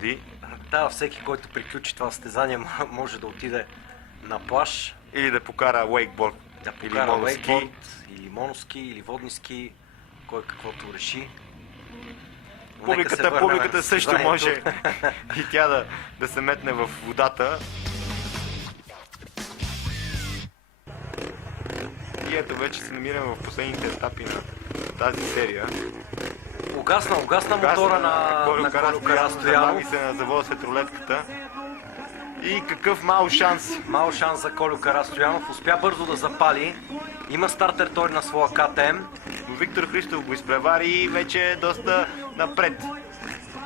води. Да, всеки, който приключи това състезание, може да отиде на плаж. Или да покара уейкборд. Да или покара моноски. уейкборд, или моноски, или водни ски, кой каквото реши. Публиката също може и тя да се метне в водата. И ето вече се намираме в последните етапи на тази серия. Угасна мотора на Колю Карастоянов. Замаги се на завода след рулетката. И какъв мал шанс. Мал шанс за Колю Карастоянов. Успя бързо да запали. Има стартер той на своя КТМ. Но Виктор Христов го изпревари и вече е доста напред.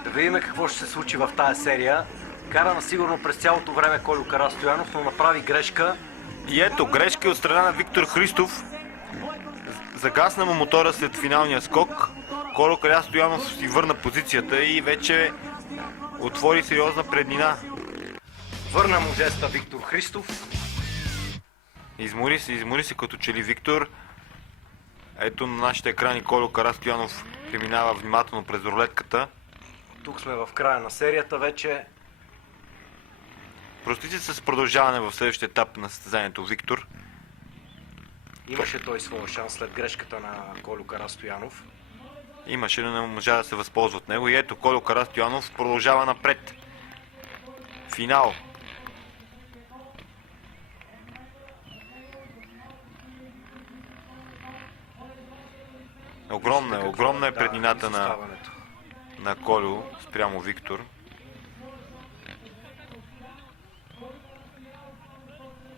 Да видим какво ще се случи в тази серия. Кара насигурно през цялото време Колю Карастоянов, но направи грешка. И ето, грешка от страна на Виктор Христов. Загасна му мотора след финалния скок. Колю Карастоянов си върна позицията и вече отвори сериозна преднина. Върна му жеста Виктор Христов. Измори се като че ли Виктор. Ето на нашите екрани Колю Карастоянов преминава внимателно през рулетката. Тук сме в края на серията вече. Простите с продължаване в следващия етап на състезанието Виктор. Имаше той своя шанс след грешката на Колю Карастоянов. Имаше, но не можа да се възползва от него. И ето Колю Карастоянов продължава напред. Финал. Огромна е преднината на Колю спрямо Виктор.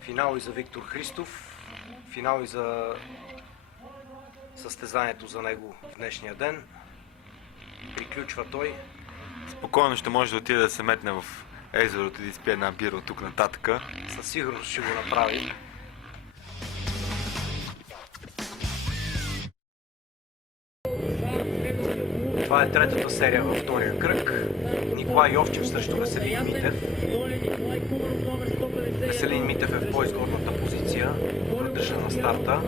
Финал и за Виктор Христов. Финал и за състезанието за него в днешния ден. Приключва той. Спокойно ще може да отиде да се метне в езерото и да изпие една бира от тук нататъка. Със сигурност ще го направи. Това е третата серия във втория кръг. Николай Йовчев срещу Веселин Митев. Веселин Митев е в по-изгодната позиция. Придържа на старта.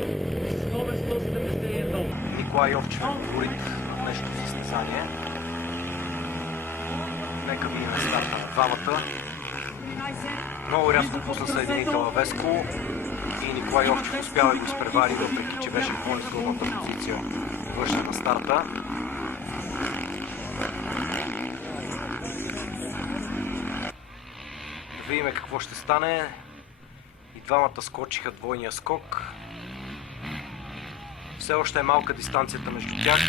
Николай Йовчев е фаворит на днешното състезание. Нека видим старта на двамата. Много рязко пусна съединителна Веско и Николай Йовчев успява да го изпревари, въпреки че беше в по-изгодната позиция. Върши на старта. Да видим какво ще стане. И двамата скочиха двойния скок. Все още е малка дистанцията между тях.